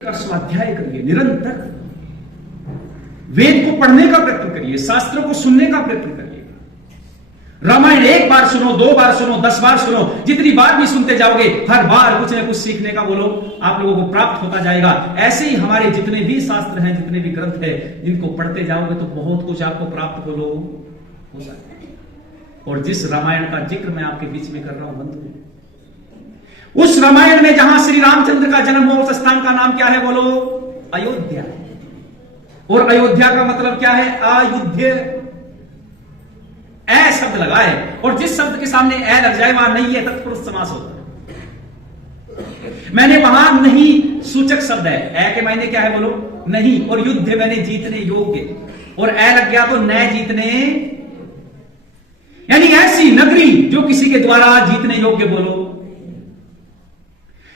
का स्वाध्याय करिए, निरंतर वेद को पढ़ने का प्रयत्न करिए, शास्त्रों को सुनने का प्रयत्न करिए। रामायण एक बार सुनो, 2 बार सुनो, 10 बार सुनो, जितनी बार भी सुनते जाओगे हर बार कुछ न कुछ सीखने का बोलो आप लोगों को प्राप्त होता जाएगा। ऐसे ही हमारे जितने भी शास्त्र हैं, जितने भी ग्रंथ हैं, जिनको पढ़ते जाओगे तो बहुत कुछ आपको प्राप्त हो सकता है। और जिस रामायण का जिक्र मैं आपके बीच में कर रहा हूं बंधु, उस रामायण में जहां श्री रामचंद्र का जन्म हुआ उस स्थान का नाम क्या है बोलो? अयोध्या। और अयोध्या का मतलब क्या है? आयुध्य। ए शब्द लगा है, और जिस शब्द के सामने ए लग जाए वहां नहीं है तत्पुरुष समास होता है। मैंने वहां नहीं सूचक शब्द है, ए के मायने क्या है बोलो? नहीं। और युद्ध मैंने जीतने योग्य, और ए लग गया तो न जीतने, यानी ऐसी नगरी जो किसी के द्वारा जीतने योग्य बोलो,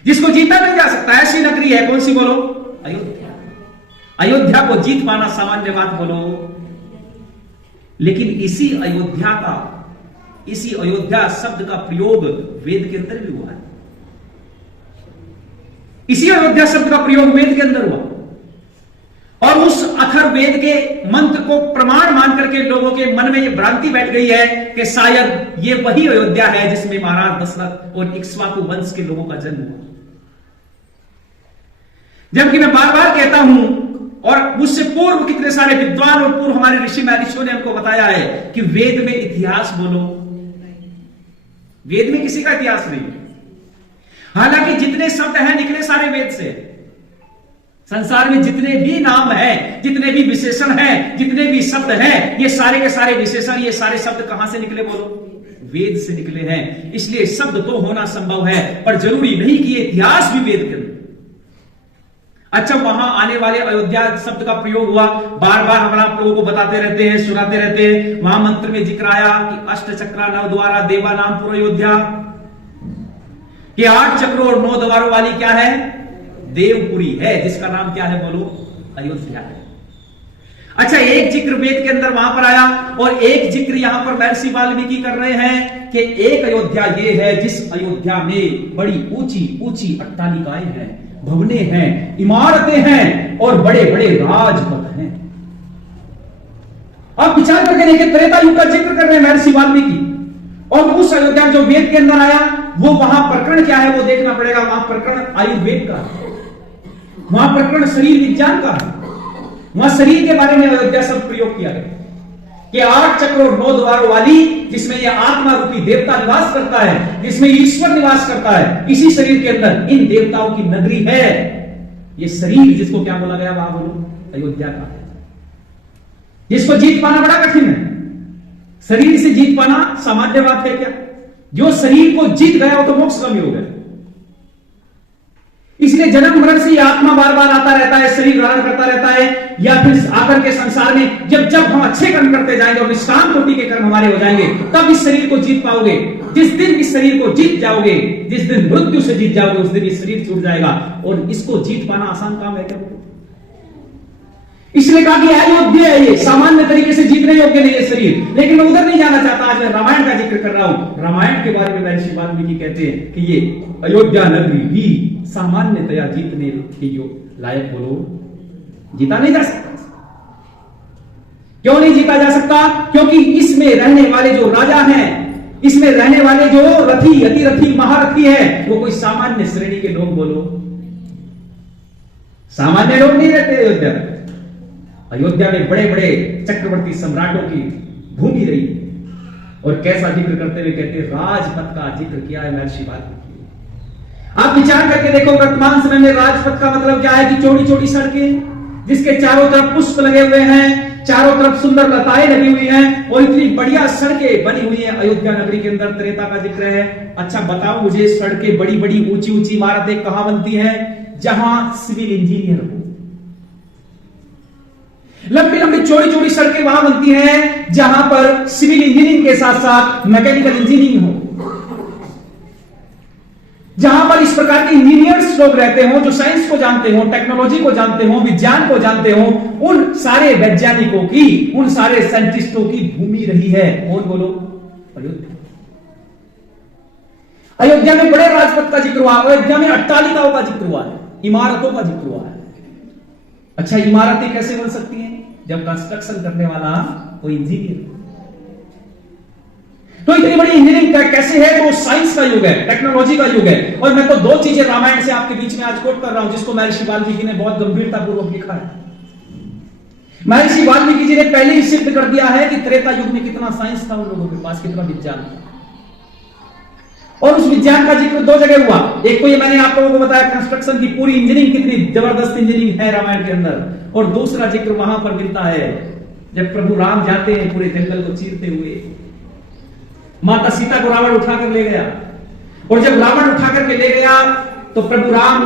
जिसको जीता नहीं जा सकता, ऐसी नगरी है। कौन सी बोलो? अयोध्या। अयोध्या को जीत पाना सामान्य बात बोलो, लेकिन इसी अयोध्या शब्द का प्रयोग वेद के अंदर भी हुआ है। इसी अयोध्या शब्द का प्रयोग वेद के अंदर हुआ, और उस अथर्ववेद के मंत्र को प्रमाण मान करके लोगों के मन में यह भ्रांति बैठ गई है कि शायद ये वही अयोध्या है जिसमें महाराज दशरथ और इक्ष्वाकु वंश के लोगों का जन्म हुआ। जबकि मैं बार बार कहता हूं, और मुझसे पूर्व कितने सारे विद्वान और पूर्व हमारे ऋषि महर्षियों ने हमको बताया है कि वेद में इतिहास बोलो, वेद में किसी का इतिहास नहीं। हालांकि जितने शब्द हैं निकले सारे वेद से। संसार में जितने भी नाम हैं, जितने भी विशेषण हैं, जितने भी शब्द हैं, ये सारे के सारे विशेषण, ये सारे शब्द कहां से निकले बोलो? वेद से निकले हैं। इसलिए शब्द तो होना संभव है, पर जरूरी नहीं कि इतिहास भी वेद के अंदर। अच्छा, वहां आने वाले अयोध्या शब्द का प्रयोग हुआ, बार बार हम आप लोगों को बताते रहते हैं, सुनाते रहते हैं। वहां मंत्र में जिक्र आया कि अष्ट चक्रा 9 द्वारा देवा नाम पुर अयोध्या, कि 8 चक्रों और 9 द्वारों वाली क्या है? देवपुरी है, जिसका नाम क्या है बोलो? अयोध्या है। अच्छा, एक जिक्र वेद के अंदर वहां पर आया, और एक जिक्र यहां पर महर्षि वाल्मीकि कर रहे हैं कि एक अयोध्या ये है जिस अयोध्या में बड़ी ऊंची ऊंची अट्टालिकाएं हैं, भवने हैं, इमारतें हैं और बड़े बड़े राजपथ हैं। आप विचार करके देखिए, त्रेता युग का जिक्र कर रहे हैं महर्षि वाल्मीकि, और उस अयोध्या जो वेद के अंदर आया वो वहां प्रकरण क्या है वो देखना पड़ेगा। वहां प्रकरण आयुर्वेद का है, वहां प्रकरण शरीर विज्ञान का है, वहां शरीर के बारे में अयोध्या शब्द प्रयोग किया गया कि 8 चक्र और 9 द्वारों वाली, जिसमें यह आत्मा रूपी देवता निवास करता है, जिसमें ईश्वर निवास करता है, इसी शरीर के अंदर इन देवताओं की नगरी है। यह शरीर जिसको क्या बोला गया वहां बोलो? अयोध्या का है, जिसको जीत पाना बड़ा कठिन है। शरीर से जीत पाना सामान्य बात है क्या? जो शरीर को जीत गया वो तो मोक्षगामी हो गया। इसलिए जन्म मरण से आत्मा बार बार आता रहता है, शरीर धारण करता रहता है, या फिर आकर के संसार में जब हम अच्छे कर्म करते जाएंगे और निष्काम कोटि के कर्म हमारे हो जाएंगे, तब इस शरीर को जीत पाओगे। जिस दिन इस शरीर को जीत जाओगे, जिस दिन मृत्यु से जीत जाओगे, उस दिन ये शरीर छूट जाएगा। और इसको जीत पाना आसान काम है क्या? इसलिए कहा कि अयोध्या है, ये सामान्य तरीके से जीतने योग्य नहीं है शरीर। लेकिन मैं उधर नहीं जाना चाहता, आज मैं रामायण का जिक्र कर रहा हूं। रामायण के बारे में महर्षि वाल्मीकि कहते हैं कि ये अयोध्या नगरी भी सामान्यतया जीतने के लायक बोलो, जीता नहीं जा सकता। क्यों नहीं जीता जा सकता? क्योंकि इसमें रहने वाले जो राजा हैं, इसमें रहने वाले जो रथी, अतिरथी, महारथी है, वो कोई सामान्य श्रेणी के लोग बोलो, सामान्य लोग नहीं रहते अयोध्या में। अयोध्या में बड़े बड़े चक्रवर्ती सम्राटों की भूमि रही, और कैसा जिक्र करते हुए कहते हैं राजपथ का जिक्र किया है महर्षि वाल्मीकि। आप विचार करके देखो, वर्तमान समय में राजपथ का मतलब क्या है? कि चौड़ी चौड़ी सड़कें जिसके चारों तरफ पुष्प लगे हुए हैं, चारों तरफ सुंदर लताएं लगी हुई हैं, और इतनी बढ़िया सड़कें बनी हुई हैं अयोध्या नगरी के अंदर। त्रेता का जिक्र है। अच्छा बताओ मुझे, सड़कें बड़ी बड़ी ऊंची ऊंची इमारतें कहां बनती हैं? जहां सिविल इंजीनियर हो। लंबी लंबी चौड़ी चौड़ी सड़कें वहां बनती हैं जहां पर सिविल इंजीनियरिंग के साथ साथ मैकेनिकल इंजीनियरिंग हो, जहां पर इस प्रकार के इंजीनियर्स लोग रहते हो, जो साइंस को जानते हो, टेक्नोलॉजी को जानते हो, विज्ञान को जानते हो। उन सारे वैज्ञानिकों की, उन सारे साइंटिस्टों की भूमि रही है। कौन बोलो? अयोध्या। अयोध्या में बड़े राजपथ का जिक्र हुआ, अयोध्या में अट्टालिकाओं का जिक्र हुआ है, इमारतों का जिक्र हुआ है। अच्छा, इमारतें कैसे बन सकती हैं? जब कंस्ट्रक्शन करने वाला कोई इंजीनियर। तो इतनी बड़ी इंजीनियरिंग कैसे है? तो साइंस का युग है, टेक्नोलॉजी का युग है। और मैं तो दो चीजें रामायण से आपके बीच में आज कोट कर रहा हूं, जिसको महर्षि वाल्मीकि ने बहुत गंभीरतापूर्वक लिखा है। महर्षि वाल्मीकि जी ने पहले ही सिद्ध कर दिया है कि त्रेता युग में कितना साइंस था उन लोगों के पास, कितना विज्ञान था। और उस विज्ञान का जिक्र दो जगह हुआ। एक तो ये मैंने आप लोगों को बताया कंस्ट्रक्शन की पूरी इंजीनियरिंग कितनी जबरदस्त इंजीनियरिंग है रामायण के अंदर, और दूसरा जिक्र वहां पर मिलता है जब प्रभु राम जाते हैं पूरे जंगल को चीरते हुए। माता सीता को रावण उठाकर ले गया, और जब रावण उठाकर के ले गया तो प्रभु राम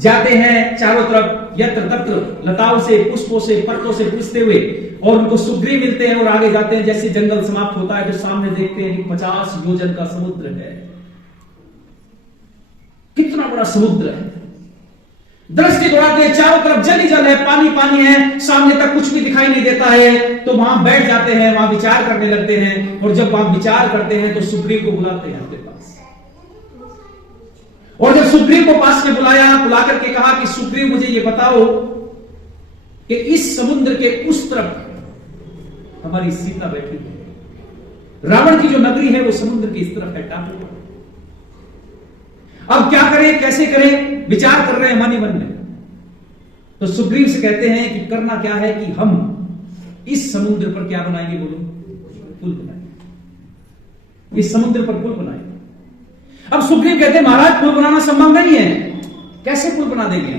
जाते हैं चारों तरफ यत्र तत्र लताओं से, पुष्पों से, पत्तों से पूछते हुए, और उनको सुग्रीव मिलते हैं और आगे जाते हैं। जैसे जंगल समाप्त होता है तो सामने देखते हैं कि 50 योजन का समुद्र है। कितना बड़ा समुद्र है, दृष्टि दौड़ाते हैं, चारों तरफ जल ही जल है, पानी पानी है, सामने तक कुछ भी दिखाई नहीं देता है। तो वहां बैठ जाते हैं, वहां विचार करने लगते हैं, और जब वहां विचार करते हैं तो सुग्रीव को बुलाते हैं अपने पास। और जब सुग्रीव को पास में बुला करके कहा कि सुग्रीव मुझे ये बताओ कि इस समुद्र के उस तरफ हमारी सीता बैठी है, रावण की जो नगरी है वो समुद्र की इस तरफ है, टापू। अब क्या करें, कैसे करें, विचार कर रहे हैं मन ही मन में। तो सुग्रीव से कहते हैं कि करना क्या है कि हम इस समुद्र पर क्या बनाएंगे, बोलो, पुल बनाएंगे। इस समुद्र पर पुल बनाएंगे। अब सुग्रीव कहते हैं महाराज पुल बनाना संभव नहीं है, कैसे पुल बना देंगे?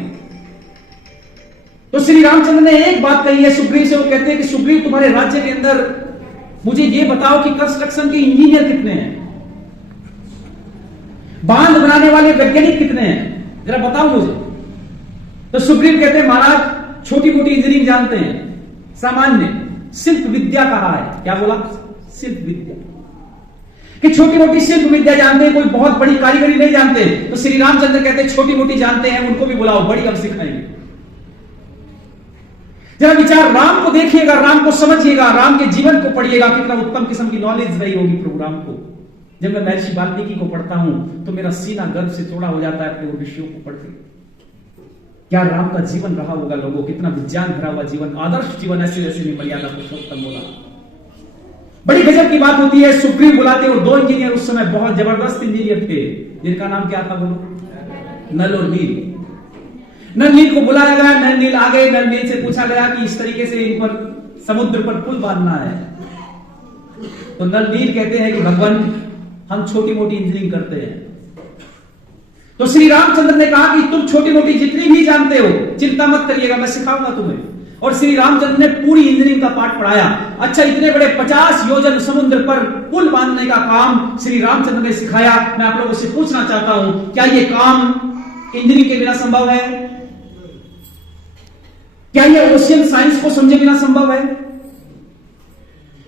तो श्री रामचंद्र ने एक बात कही है सुग्रीव से, वो कहते हैं कि सुग्रीव तुम्हारे राज्य के अंदर मुझे ये बताओ कि कंस्ट्रक्शन के इंजीनियर कितने हैं, बांध बनाने वाले वैज्ञानिक कितने हैं, जरा बताओ मुझे। तो सुग्रीव कहते हैं महाराज छोटी मोटी इंजीनियरिंग जानते हैं, सामान्य शिल्प विद्या कहा है। क्या बोला? शिल्प विद्या, कि छोटी मोटी शिल्प विद्या जानते हैं, कोई बहुत बड़ी कारीगरी नहीं जानते। तो श्री रामचंद्र कहते हैं छोटी मोटी जानते हैं, उनको भी बुलाओ, बड़ी हम सिखाएंगे। जरा विचार, राम को देखिएगा, राम को समझिएगा, राम के जीवन को पढ़िएगा, कितना उत्तम किस्म की नॉलेज रही होगी प्रभु राम को। जब मैं महर्षि वाल्मीकि को पढ़ता हूं तो मेरा सीना गर्व से चौड़ा हो जाता है अपने विषयों को पढ़ के। क्या राम का जीवन रहा होगा लोगों, कितना विज्ञान भरा हुआ जीवन, आदर्श जीवन, ऐसे ऐसे मर्यादा पुरुषोत्तम बोला। बड़ी गजब की बात होती है, सुग्रीव बुलाते और दो इंजीनियर उस समय बहुत जबरदस्त इंजीनियर थे, जिनका नाम क्या था बोलो? नल और नील। नल नील को बुलाया गया, नल नील आ गए। नल नील से पूछा गया कि इस तरीके से इन पर समुद्र पर पुल बांधना है। तो नल नील कहते हैं कि भगवान हम छोटी मोटी इंजीनियरिंग करते हैं। तो श्री रामचंद्र ने कहा कि तुम छोटी मोटी जितनी भी जानते हो चिंता मत करिएगा, मैं सिखाऊंगा तुम्हें। और श्री रामचंद्र ने पूरी इंजीनियरिंग का पाठ पढ़ाया। अच्छा, इतने बड़े 50 योजन समुद्र पर पुल बांधने का काम श्री रामचंद्र ने सिखाया। मैं आप लोगों से पूछना चाहता हूं, क्या यह काम इंजीनियरिंग के बिना संभव है? क्या यह ओशियन साइंस को समझे बिना संभव है?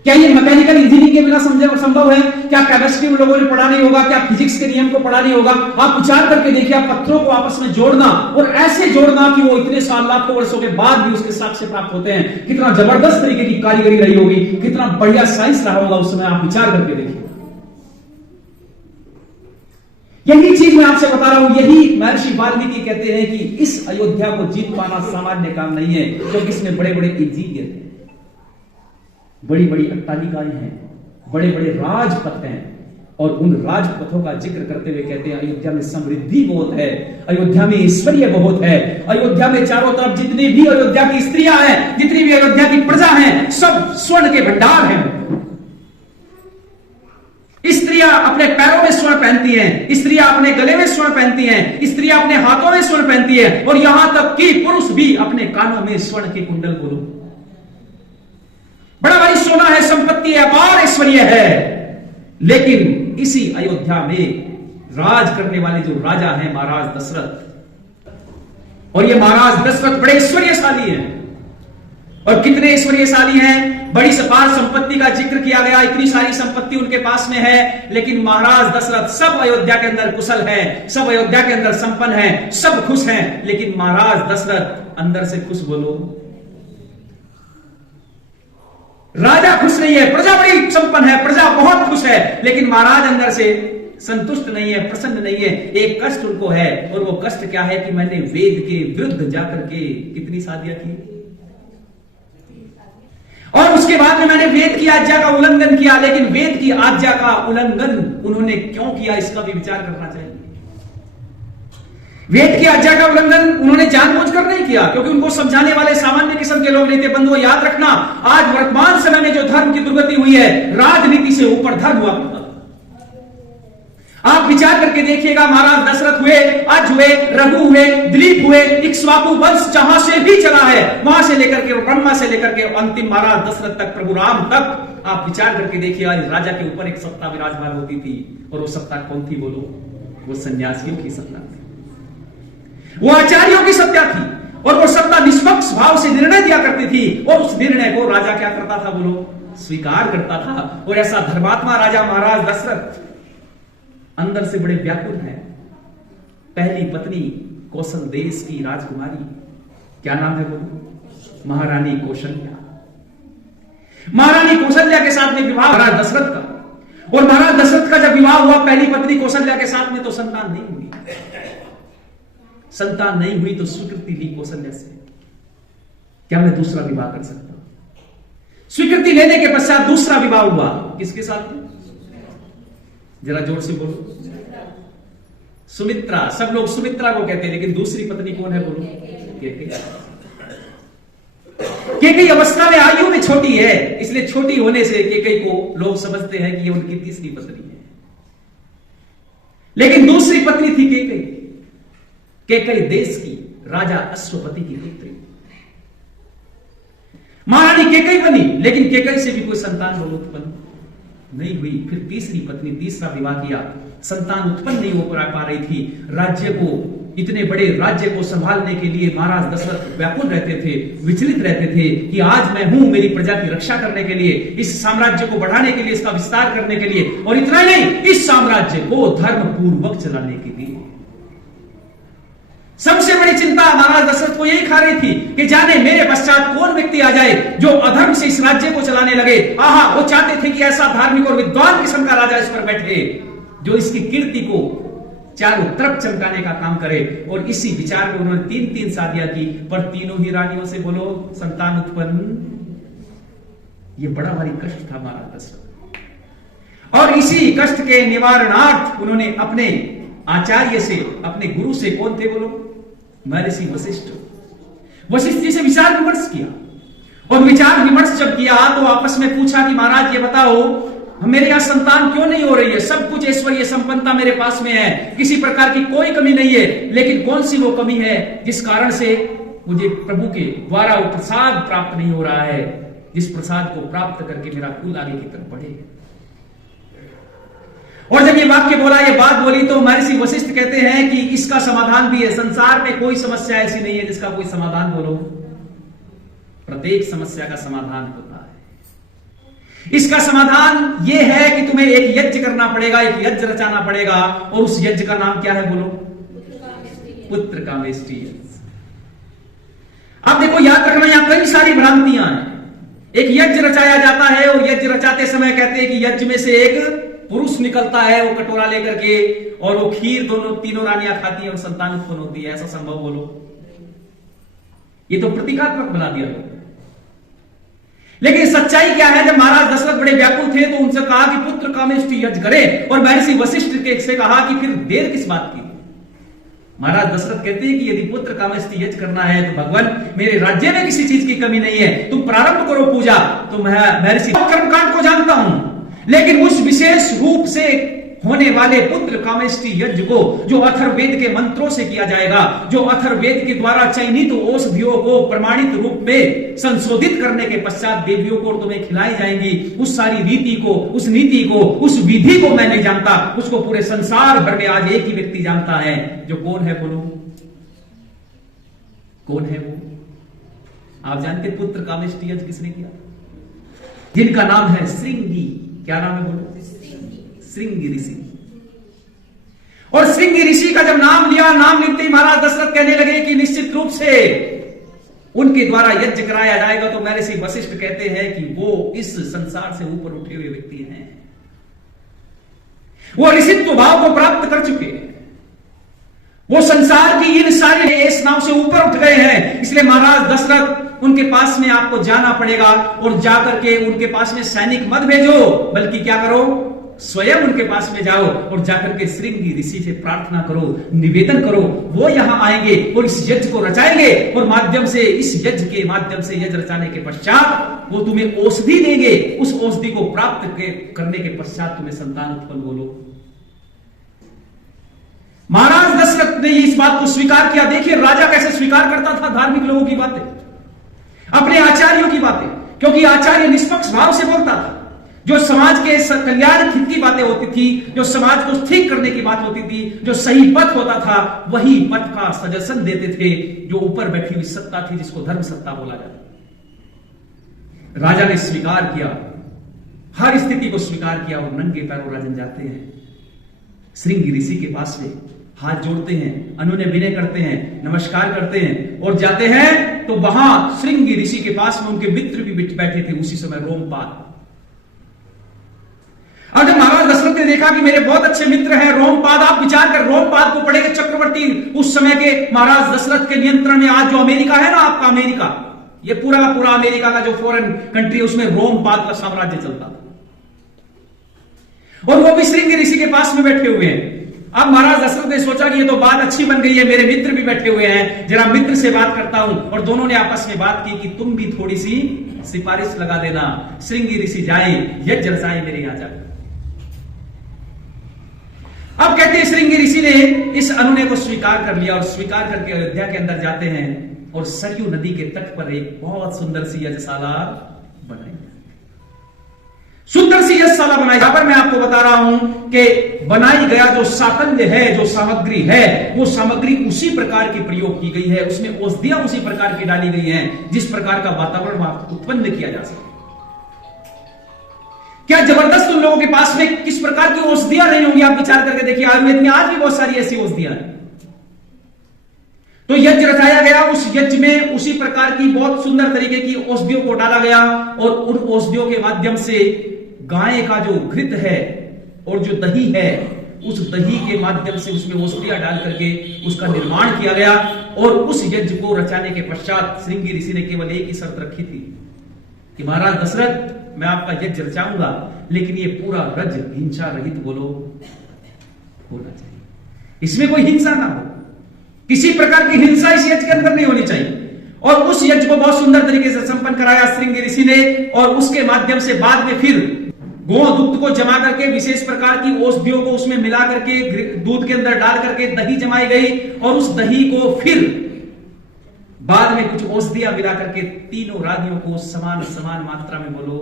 क्या ये मैकेनिकल इंजीनियरिंग के बिना संभव है? क्या केमिस्ट्री में लोगों ने पढ़ा नहीं होगा? क्या फिजिक्स के नियम को पढ़ा नहीं होगा? आप विचार करके देखिए, आप पत्थरों को आपस में जोड़ना और ऐसे जोड़ना कि वो इतने साल लाखों वर्षों के बाद भी उसके साक्ष्य प्राप्त होते हैं, कितना जबरदस्त तरीके की कारीगरी रही होगी, कितना बढ़िया साइंस रहा होगा उस समय। आप विचार करके देखिए। यही चीज मैं आपसे बता रहा हूं, यही महर्षि वाल्मीकि कहते हैं कि इस अयोध्या को जीत पाना सामान्य काम नहीं है, क्योंकि इसमें बड़े बड़े इंजीनियर हैं, बड़ी बड़ी अट्टालिकाएं हैं, बड़े बड़े राजपथ हैं। और उन राजपथों का जिक्र करते हुए कहते हैं अयोध्या में समृद्धि बहुत है, अयोध्या में ऐश्वर्य बहुत है, अयोध्या में चारों तरफ जितनी भी अयोध्या की स्त्रियां हैं, जितनी भी अयोध्या की प्रजा है, सब स्वर्ण के भंडार हैं। स्त्रियां अपने पैरों में स्वर्ण पहनती हैं, स्त्रियां अपने गले में स्वर्ण पहनती हैं, स्त्रियां अपने हाथों में स्वर्ण पहनती हैं, और यहां तक कि पुरुष भी अपने कानों में स्वर्ण के कुंडल बोलो। बड़ा भारी सोना है, संपत्ति है, अपार ऐश्वर्य है। लेकिन इसी अयोध्या में राज करने वाले जो राजा हैं महाराज दशरथ, और ये महाराज दशरथ बड़े ऐश्वर्यशाली हैं। और कितने ऐश्वर्यशाली हैं? बड़ी अपार संपत्ति का जिक्र किया गया, इतनी सारी संपत्ति उनके पास में है। लेकिन महाराज दशरथ सब अयोध्या के अंदर कुशल है, सब अयोध्या के अंदर संपन्न है, सब खुश हैं। लेकिन महाराज दशरथ अंदर से खुश बोलो, राजा खुश नहीं है। प्रजा बड़ी संपन्न है, प्रजा बहुत खुश है, लेकिन महाराज अंदर से संतुष्ट नहीं है, प्रसन्न नहीं है। एक कष्ट उनको है, और वो कष्ट क्या है कि मैंने वेद के विरुद्ध जाकर के कितनी शादियां की, और उसके बाद में मैंने वेद की आज्ञा का उल्लंघन किया। लेकिन वेद की आज्ञा का उल्लंघन उन्होंने क्यों किया, इसका भी विचार करना चाहिए। वेद की आज्ञा का उल्लंघन उन्होंने जानबूझकर नहीं किया, क्योंकि उनको समझाने वाले सामान्य किस्म के लोग नहीं थे। बंधुओं, याद रखना, आज वर्तमान समय में जो धर्म की दुर्गति हुई है, राजनीति से ऊपर धर्म हुआ करता था। आप विचार करके देखिएगा, महाराज दशरथ हुए, अज हुए, रघु हुए, दिलीप हुए, इक्ष्वाकु वंश जहां से भी चला है, वहां से लेकर के, ब्रह्मा से लेकर के अंतिम महाराज दशरथ तक, प्रभु राम तक, आप विचार करके देखिए, आज राजा के ऊपर एक सत्ता विराजमान होती थी। और वो सत्ता कौन थी बोलो? वो सन्यासियों की सत्ता थी, वो आचार्यों की सत्ता थी। और वो सत्ता निष्पक्ष भाव से निर्णय दिया करती थी, और उस निर्णय को राजा क्या करता था बोलो? स्वीकार करता था। और ऐसा धर्मात्मा राजा महाराज दशरथ अंदर से बड़े व्याकुल हैं। पहली पत्नी कौशल देश की राजकुमारी, क्या नाम है बोलो? महारानी कौशल्या। महारानी कौशल्या के साथ में विवाह महाराज दशरथ का, और महाराज दशरथ का जब विवाह हुआ पहली पत्नी कौशल्या के साथ में, तो संतान नहीं हुई। संतान नहीं हुई तो स्वीकृति ली कौशल्या से, क्या मैं दूसरा विवाह कर सकता हूं? स्वीकृति लेने के पश्चात दूसरा विवाह हुआ, किसके साथ? जरा जोर से बोलो। सुमित्रा। सब लोग सुमित्रा को कहते हैं, लेकिन दूसरी पत्नी कौन है बोलो? केकई अवस्था में, आयु में छोटी है, इसलिए छोटी होने से केकई को लोग समझते हैं कि ये उनकी तीसरी पत्नी है। लेकिन दूसरी पत्नी थी केकई, केकई देश की राजा अश्वपति की पुत्री। महारानी केकई बनी, लेकिन केकई से भी कोई संतान उत्पन्न नहीं हुई। फिर तीसरी पत्नी, तीसरा विवाह किया, संतान उत्पन्न नहीं हो पा रही थी। राज्य को, इतने बड़े राज्य को संभालने के लिए महाराज दशरथ व्याकुल रहते थे, विचलित रहते थे कि आज मैं हूं मेरी प्रजा की रक्षा करने के लिए, इस साम्राज्य को बढ़ाने के लिए, इसका विस्तार करने के लिए, और इतना ही नहीं, इस साम्राज्य को धर्म पूर्वक चलाने के लिए। सबसे बड़ी चिंता महाराज दशरथ को यही खा रही थी कि जाने मेरे पश्चात कौन व्यक्ति आ जाए जो अधर्म से इस राज्य को चलाने लगे। आहा, वो चाहते थे कि ऐसा धार्मिक और विद्वान किस्म का राजा इस पर बैठे, जो इसकी कीर्ति को चारों तरफ चमकाने का काम करे। और इसी विचार में उन्होंने 3-3 शादियां की, पर तीनों ही रानियों से बोलो संतान उत्पन्न। ये बड़ा भारी कष्ट था महाराज दशरथ। और इसी कष्ट के निवारणार्थ उन्होंने अपने आचार्य से, अपने गुरु से, कौन थे बोलो? महर्षि वशिष्ठ। वशिष्ठ जी से विचार विमर्श किया, और विचार विमर्श जब किया तो आपस में पूछा कि महाराज ये बताओ, मेरे यहां संतान क्यों नहीं हो रही है? सब कुछ ऐश्वर्य संपन्नता मेरे पास में है, किसी प्रकार की कोई कमी नहीं है, लेकिन कौन सी वो कमी है जिस कारण से मुझे प्रभु के द्वारा वो प्रसाद प्राप्त नहीं हो रहा है, जिस प्रसाद को प्राप्त करके मेरा कुल आगे की तरफ बढ़े। और जब ये वाक्य बोला, ये बात बोली, तो महर्षि वशिष्ठ कहते हैं कि इसका समाधान भी है। संसार में कोई समस्या ऐसी नहीं है जिसका कोई समाधान बोलो, प्रत्येक समस्या का समाधान होता है। इसका समाधान यह है कि तुम्हें एक यज्ञ करना पड़ेगा, एक यज्ञ रचाना पड़ेगा, और उस यज्ञ का नाम क्या है बोलो? पुत्र कामेष्टि यज्ञ। अब देखो, याद रखना, यहां कई सारी भ्रांतियां हैं। एक यज्ञ रचाया जाता है, और यज्ञ रचाते समय कहते हैं कि यज्ञ में से एक पुरुष निकलता है, वो कटोरा लेकर के, और वो खीर तीनों रानियां खाती है और संतान उत्पन्न होती है। ऐसा संभव बोलो? ये तो प्रतीकात्मक बना दिया लोग। लेकिन सच्चाई क्या है? जब महाराज दशरथ बड़े व्याकुल थे तो उनसे कहा कि पुत्र कामेष्टि यज्ञ करें, और महर्षि वशिष्ठ से कहा कि फिर देर किस बात की? महाराज दशरथ कहते हैं कि यदि पुत्र कामेष्टि यज्ञ करना है तो भगवान, मेरे राज्य में किसी चीज की कमी नहीं है, तुम प्रारंभ करो पूजा। तो महर्षि कर्मकांड को जानता हूं, लेकिन उस विशेष रूप से होने वाले पुत्र कामेष्टि यज्ञ को, जो अथर्ववेद के मंत्रों से किया जाएगा, जो अथर्ववेद के द्वारा चयनित औषधियों को प्रमाणित रूप में संशोधित करने के पश्चात देवियों को तुम्हें खिलाई जाएंगी, उस सारी रीति को, उस नीति को, उस विधि को मैं नहीं जानता, उसको पूरे संसार भर में आज एक ही व्यक्ति जानता है। जो कौन है बोलो? कौन है वो? आप जानते पुत्र कामेष्टि यज्ञ किसने किया? जिनका नाम है श्रृंगी। क्या नाम है बोलो? श्रृंगी ऋषि। और श्रृंगी ऋषि का जब नाम लिया, नाम लेते ही महाराज दशरथ कहने लगे कि निश्चित रूप से उनके द्वारा यज्ञ कराया जाएगा। तो महर्षि वशिष्ठ कहते हैं कि वो इस संसार से ऊपर उठे हुए व्यक्ति हैं, वो ऋषित्व भाव को प्राप्त कर चुके हैं, वो संसार की इन सारी इस नाव से ऊपर उठ गए हैं। इसलिए महाराज दशरथ उनके पास में आपको जाना पड़ेगा, और जाकर के उनके पास में सैनिक मत भेजो, बल्कि क्या करो, स्वयं उनके पास में जाओ और जाकर के श्रृंगी ऋषि से प्रार्थना करो, निवेदन करो। वो यहां आएंगे और इस यज्ञ को रचाएंगे, और माध्यम से, इस यज्ञ के माध्यम से, यज्ञ रचाने के पश्चात वो तुम्हें औषधि देंगे। उस औषधि को प्राप्त करने के पश्चात तुम्हें संतान उत्पन्न बोलो। महाराज दशरथ ने इस बात को स्वीकार किया। देखिए राजा कैसे स्वीकार करता था धार्मिक लोगों की बातें, अपने आचार्यों की बातें, क्योंकि आचार्य निष्पक्ष भाव से बोलता था। जो समाज के कल्याण हित की बातें होती थी, जो समाज को ठीक करने की बात होती थी, जो सही पथ होता था, वही पथ का सजेशन देते थे। जो ऊपर बैठी हुई सत्ता थी, जिसको धर्म सत्ता बोला जाता, राजा ने स्वीकार किया, हर स्थिति को स्वीकार किया, और नंगे पैरों राजन जाते हैं श्रृंगी ऋषि के पास में, हाथ जोड़ते हैं, अनुनय विनय करते हैं, नमस्कार करते हैं और जाते हैं। तो वहां श्रृंगी ऋषि के पास में उनके मित्र भी बैठे थे उसी समय, रोमपाद। अब जब महाराज दशरथ ने देखा कि मेरे बहुत अच्छे मित्र हैं रोमपाद, आप विचार कर, रोमपाद को पड़ेगा चक्रवर्ती उस समय के महाराज दशरथ के नियंत्रण में। आज जो अमेरिका है ना आपका, अमेरिका, ये पूरा का पूरा अमेरिका का जो फॉरेन कंट्री, उसमें रोमपाद का साम्राज्य चलता था, और वो भी श्रृंगी ऋषि के पास में बैठे हुए हैं। अब महाराज दशरथ ने सोचा कि ये तो बात अच्छी बन गई है, मेरे मित्र भी बैठे हुए हैं, जरा मित्र से बात करता हूं। और दोनों ने आपस में बात की कि तुम भी थोड़ी सी सिफारिश लगा देना, श्रृंगी ऋषि जाए, यज्ञ रचाए मेरे यहां जाकर। अब कहते हैं श्रृंगी ऋषि ने इस अनुनय को स्वीकार कर लिया, और स्वीकार करके अयोध्या के अंदर जाते हैं, और सरयू नदी के तट पर एक बहुत सुंदर सी यज्ञशाला बनाई, सुंदर सी यज्ञशाला बनाई। यहां पर मैं आपको बता रहा हूं कि बनाई गया जो साकल्य है, जो सामग्री है, वो सामग्री उसी प्रकार की प्रयोग की गई है, उसमें औषधियां उसी प्रकार की डाली गई हैं जिस प्रकार का वातावरण उत्पन्न किया जा सके। क्या जबरदस्त उन लोगों के पास में किस प्रकार की औषधियां नहीं होंगी, आप विचार करके देखिए। आयुर्वेद में आज भी बहुत सारी ऐसी औषधियां हैं। तो यज्ञ रचाया गया, उस यज्ञ में उसी प्रकार की बहुत सुंदर तरीके की औषधियों को डाला गया, और उन औषधियों के माध्यम से गाय का जो घृत है और जो दही है, उस दही के माध्यम से उसमें औषधियां डाल करके उसका निर्माण किया गया। और उस यज्ञ को रचाने के पश्चात श्रृंगी ऋषि ने केवल एक ही शर्त रखी थी कि महाराज दशरथ, मैं आपका यज्ञ रचाऊंगा, लेकिन ये पूरा रज हिंसा रहित बोलो होना चाहिए, इसमें कोई हिंसा ना हो, किसी प्रकार की हिंसा इस यज्ञ के अंदर नहीं होनी चाहिए। और उस यज्ञ को बहुत सुंदर तरीके से संपन्न कराया श्रृंगी ऋषि ने, और उसके माध्यम से बाद में फिर गोदूध को जमा करके विशेष प्रकार की औषधियों को उसमें मिला करके दूध के अंदर डाल करके दही जमाई गई, और उस दही को फिर बाद में कुछ औषधियां मिला करके तीनों रानियों को समान समान मात्रा में बोलो।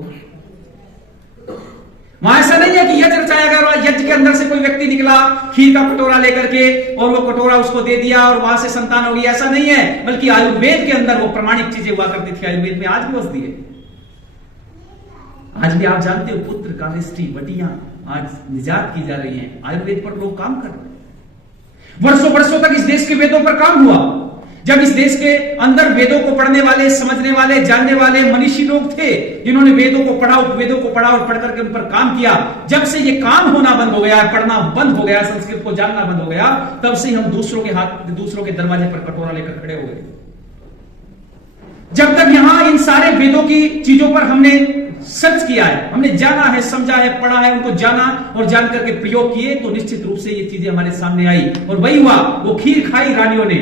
वहां ऐसा नहीं है कि यज्ञ रचाया गया, यज्ञ के अंदर से कोई व्यक्ति निकला खीर का कटोरा लेकर के, और वो कटोरा उसको दे दिया और वहां से संतान होगी, ऐसा नहीं है। बल्कि आयुर्वेद के अंदर वो प्रमाणिक चीजें हुआ करती थी। आयुर्वेद में आज भी औषधि है, आज भी आप जानते हो पुत्र कामेष्टि बटियां आज निजात की जा रही हैं, आयुर्वेद पर लोग काम कर रहे हैं। वर्षों वर्षों तक इस देश के वेदों पर काम हुआ। जब इस देश के अंदर वेदों को पढ़ने वाले, समझने वाले, जानने वाले मनीषी लोग थे, जिन्होंने वेदों को पढ़ा, उपवेदों को पढ़ा और पढ़ करके उन पर काम किया, जब से ये काम होना बंद हो गया, पढ़ना बंद हो गया, संस्कृत को जानना बंद हो गया, तब से हम दूसरों के हाथ, दूसरों के दरवाजे पर कटोरा लेकर खड़े हो गए। जब तक यहां इन सारे वेदों की चीजों पर हमने सर्च किया है, हमने जाना है, समझा है, पढ़ा है, उनको जाना और जान करके प्रयोग किए, तो निश्चित रूप से ये चीजें हमारे सामने आई। और वही हुआ, वो खीर खाई रानियों ने।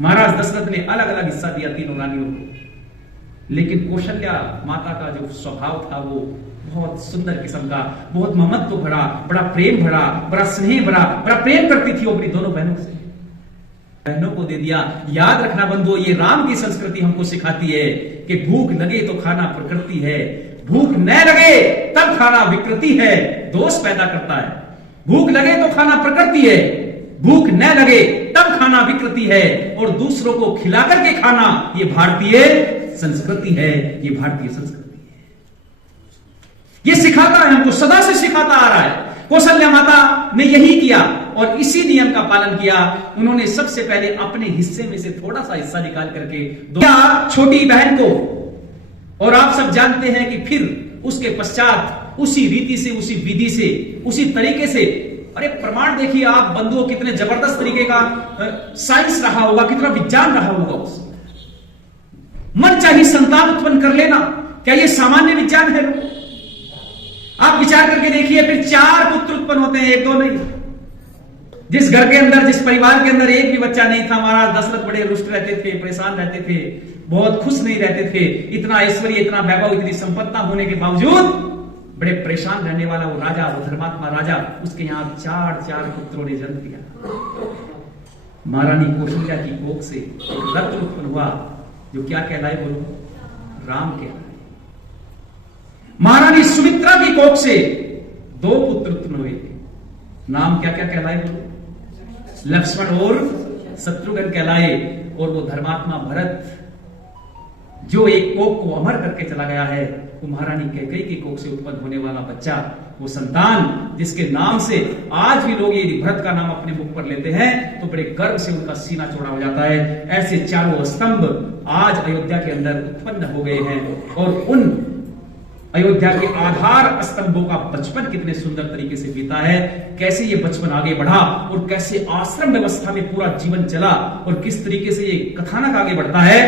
महाराज दशरथ ने अलग अलग हिस्सा दिया तीनों रानियों को, लेकिन कौशल्या माता का जो स्वभाव था वो बहुत सुंदर किस्म का, बहुत ममत्व भरा, बड़ा प्रेम भरा, बड़ा स्नेह भरा, बड़ा प्रेम करती थी वो अपनी दोनों बहनों से। बहनों को दे दिया। याद रखना बंधुओं, ये राम की संस्कृति हमको सिखाती है कि भूख लगे तो खाना प्रकृति है, भूख न लगे तब खाना विकृति है, दोष पैदा करता है। भूख लगे तो खाना प्रकृति है, भूख न लगे तब खाना विकृति है, और दूसरों को खिलाकर के खाना ये भारतीय संस्कृति है, ये भारतीय संस्कृति है। ये सिखाता है हमको, सदा से सिखाता आ रहा है। कौशल्या माता ने यही किया और इसी नियम का पालन किया। उन्होंने सबसे पहले अपने हिस्से में से थोड़ा सा हिस्सा निकाल करके छोटी बहन को, और आप सब जानते हैं कि फिर उसके पश्चात उसी रीति से, उसी विधि से, उसी तरीके से। अरे प्रमाण देखिए आप बंधुओं, कितने जबरदस्त तरीके का साइंस रहा होगा, कितना विज्ञान रहा होगा उस मन चाही संतान उत्पन्न कर लेना। क्या ये सामान्य विज्ञान है? आप विचार करके देखिए, फिर 4 पुत्र उत्पन्न होते हैं, 1-2 नहीं। जिस घर के अंदर, जिस परिवार के अंदर एक भी बच्चा नहीं था, महाराज दशरथ बड़े रुष्ट रहते थे, परेशान रहते थे, बहुत खुश नहीं रहते थे। इतना ऐश्वर्य, इतना वैभव, इतनी संपत्ति होने के बावजूद बड़े परेशान रहने वाला वो राजा, वो धर्मात्मा राजा, उसके यहां 4 पुत्रों ने जन्म दिया। महारानी कौशल्या की कोख से एक रत्न उत्पन्न हुआ, जो क्या कहलाए बोलो? राम कहलाए। महारानी सुमित्रा की कोख से 2 पुत्र उत्पन्न हुए थे, नाम क्या क्या कहलाए बोलो? लक्ष्मण और शत्रुघ्न कहलाए। और वो धर्मात्मा भरत, जो एक कोख को अमर करके चला गया है, वो महारानी कैकेयी की कोख से उत्पन्न होने वाला बच्चा, वो संतान जिसके नाम से आज भी लोग यदि भरत का नाम अपने मुख पर लेते हैं तो बड़े गर्व से उनका सीना चौड़ा हो जाता है। ऐसे 4 स्तंभ आज अयोध्या के अंदर उत्पन्न हो गए हैं। और उन अयोध्या के आधार स्तंभों का बचपन कितने सुंदर तरीके से बीता है, कैसे ये बचपन आगे बढ़ा और कैसे आश्रम व्यवस्था में पूरा जीवन चला, और किस तरीके से ये कथानक आगे बढ़ता है,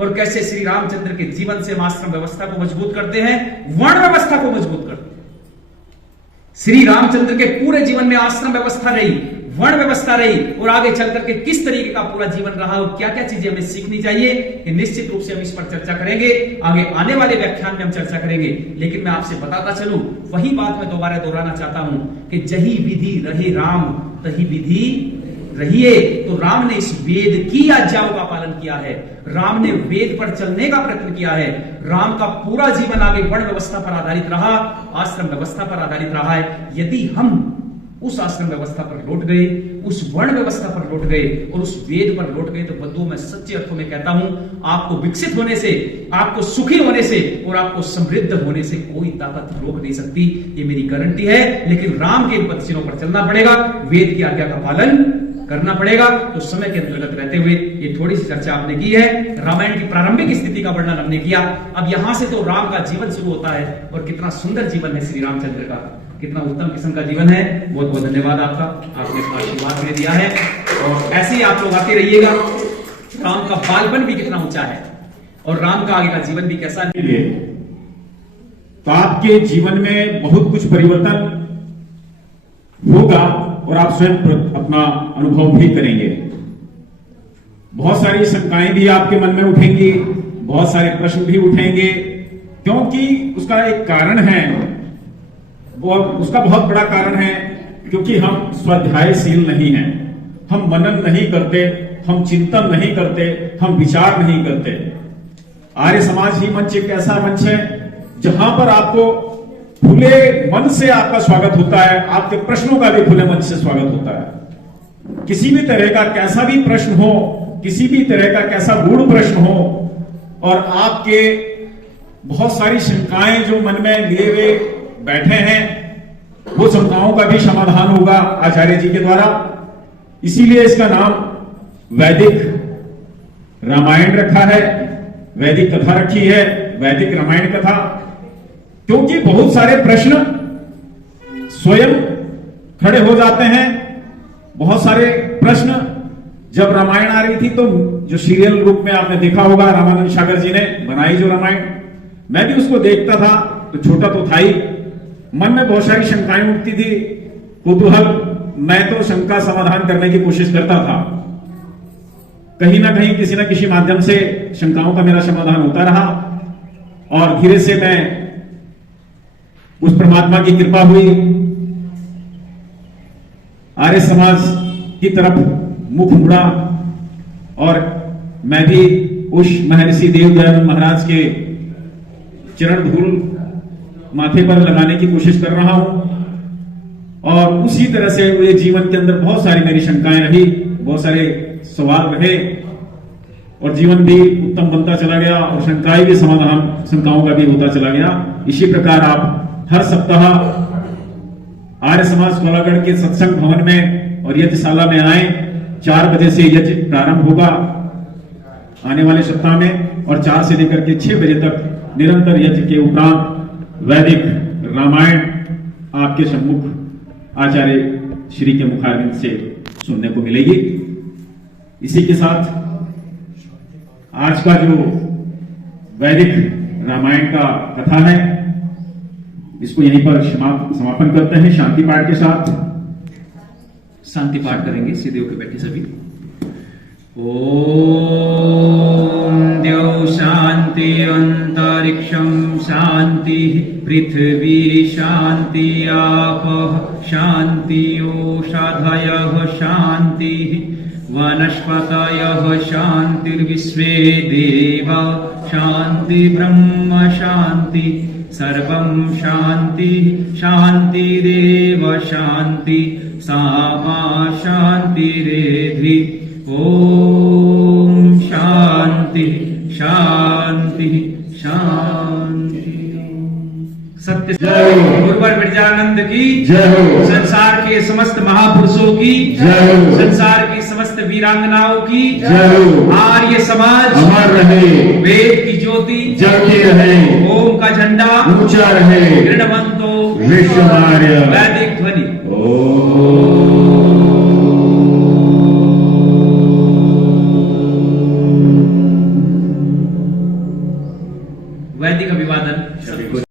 और कैसे श्री रामचंद्र के जीवन से आश्रम व्यवस्था को मजबूत करते हैं, वर्ण व्यवस्था को मजबूत करते हैं। श्री रामचंद्र के पूरे जीवन में आश्रम व्यवस्था रही, वर्ण व्यवस्था रही, और आगे चलकर के किस तरीके का पूरा जीवन रहा और क्या क्या चीजें हमें सीखनी चाहिए, ये निश्चित रूप से हम इस पर चर्चा करेंगे। आगे आने वाले व्याख्यान में हम चर्चा करेंगे। लेकिन मैं आपसे बताता चलूं, वही बात मैं दोबारा दोहराना चाहता हूं कि जही विधि रहे राम तही विधि रहिए। तो राम ने इस वेद की आज्ञाओं का पालन किया है, राम ने वेद पर चलने का प्रयत्न किया है। राम का पूरा जीवन आगे वर्ण व्यवस्था पर आधारित रहा, आश्रम व्यवस्था पर आधारित रहा है। यदि हम उस आश्रम व्यवस्था पर लौट गए, उस वर्ण व्यवस्था पर लौट गए और उस वेद पर लौट गए, तो बंधुओं मैं सच्चे अर्थों में कहता हूं, आपको विकसित होने से, आपको सुखी होने से और आपको समृद्ध होने से कोई ताकत रोक नहीं सकती। ये मेरी गारंटी है। लेकिन राम के इन पद्धतियों पर चलना पड़ेगा, वेद की आज्ञा का पालन करना पड़ेगा। तो समय के अंतर्गत रहते हुए ये थोड़ी सी चर्चा आपने की है। रामायण की प्रारंभिक स्थिति का वर्णन हमने किया। अब यहां से तो राम का जीवन शुरू होता है, और कितना सुंदर जीवन है श्री रामचंद्र का, कितना उत्तम किस्म का जीवन है। बहुत बहुत धन्यवाद आपका, आपने इसका आशीर्वाद मुझे दिया है, और ऐसे ही आप लोग आते रहिएगा। राम का बालपन भी कितना ऊंचा है और राम का आगे का जीवन भी कैसा है। तो आपके जीवन में बहुत कुछ परिवर्तन होगा और आप स्वयं अपना अनुभव भी करेंगे। बहुत सारी शंकाएं भी आपके मन में उठेंगी, बहुत सारे प्रश्न भी उठेंगे, क्योंकि उसका एक कारण है, वो उसका बहुत बड़ा कारण है, क्योंकि हम स्वाध्यायशील नहीं हैं, हम मनन नहीं करते, हम चिंतन नहीं करते, हम विचार नहीं करते। आर्य समाज ही मंच एक ऐसा मंच है जहां पर आपको खुले मन से आपका स्वागत होता है, आपके प्रश्नों का भी खुले मन से स्वागत होता है। किसी भी तरह का कैसा भी प्रश्न हो, किसी भी तरह का कैसा गूढ़ प्रश्न हो, और आपके बहुत सारी शंकाएं जो मन में लिए हुए बैठे हैं, वो शंकाओं का भी समाधान होगा आचार्य जी के द्वारा। इसीलिए इसका नाम वैदिक रामायण रखा है, वैदिक कथा रखी है, वैदिक रामायण कथा। क्योंकि बहुत सारे प्रश्न स्वयं खड़े हो जाते हैं। बहुत सारे प्रश्न जब रामायण आ रही थी, तो जो सीरियल रूप में आपने देखा होगा, रामानंद सागर जी ने बनाई जो रामायण, मैं भी उसको देखता था, तो छोटा तो था ही, मन में बहुत सारी शंकाएं उठती थी, कुतूहल, मैं तो शंका समाधान करने की कोशिश करता था। कहीं ना कहीं किसी ना किसी माध्यम से शंकाओं का मेरा समाधान होता रहा, और धीरे से मैं उस परमात्मा की कृपा हुई, आर्य समाज की तरफ मुख मुड़ा, और मैं भी उस महर्षि देव दयानंद महाराज के चरण धूल माथे पर लगाने की कोशिश कर रहा हूं। और उसी तरह से मेरे जीवन के अंदर बहुत सारी मेरी शंकाएं रही, बहुत सारे सवाल रहे, और जीवन भी उत्तम बनता चला गया, और शंकाएं भी समाधान शंकाओं का भी होता चला गया। इसी प्रकार आप हर सप्ताह आर्य समाज कोलागढ़ के सत्संग भवन में और यज्ञशाला में आए। 4 बजे से यज्ञ प्रारंभ होगा आने वाले सप्ताह में, और 4 से लेकर के 6 बजे तक निरंतर यज्ञ के उपरांत वैदिक रामायण आपके सम्मुख आचार्य श्री के मुखारविंद से सुनने को मिलेगी। इसी के साथ आज का जो वैदिक रामायण का कथा है, इसको यहीं पर समापन करते हैं शांति पाठ के साथ। शांति पाठ करेंगे, सीधे होकर बैठे सभी। ओम द्यौ शांति अंतरिक्षं शांति पृथ्वी शांति आपः शांति ओषधयः शांति वनस्पतयः शांतिर्विश्वे देवा शांति ब्रह्म शांति सर्वं शांति शांतिरेव शांति सामा शांतिरेधि। ओम शांति शांति शांति। सत्य गुरुवर विरजानंद की जय हो। संसार के समस्त महापुरुषों की जय हो। संसार की समस्त वीरांगनाओं की जय हो। आर्य समाज अमर रहे, वेद की ज्योति जलती रहे, ओम का झंडा ऊंचा रहे, दृढ़वंतो विश्वमार्य। वैदिक ध्वनि। वैदिक अभिवादन।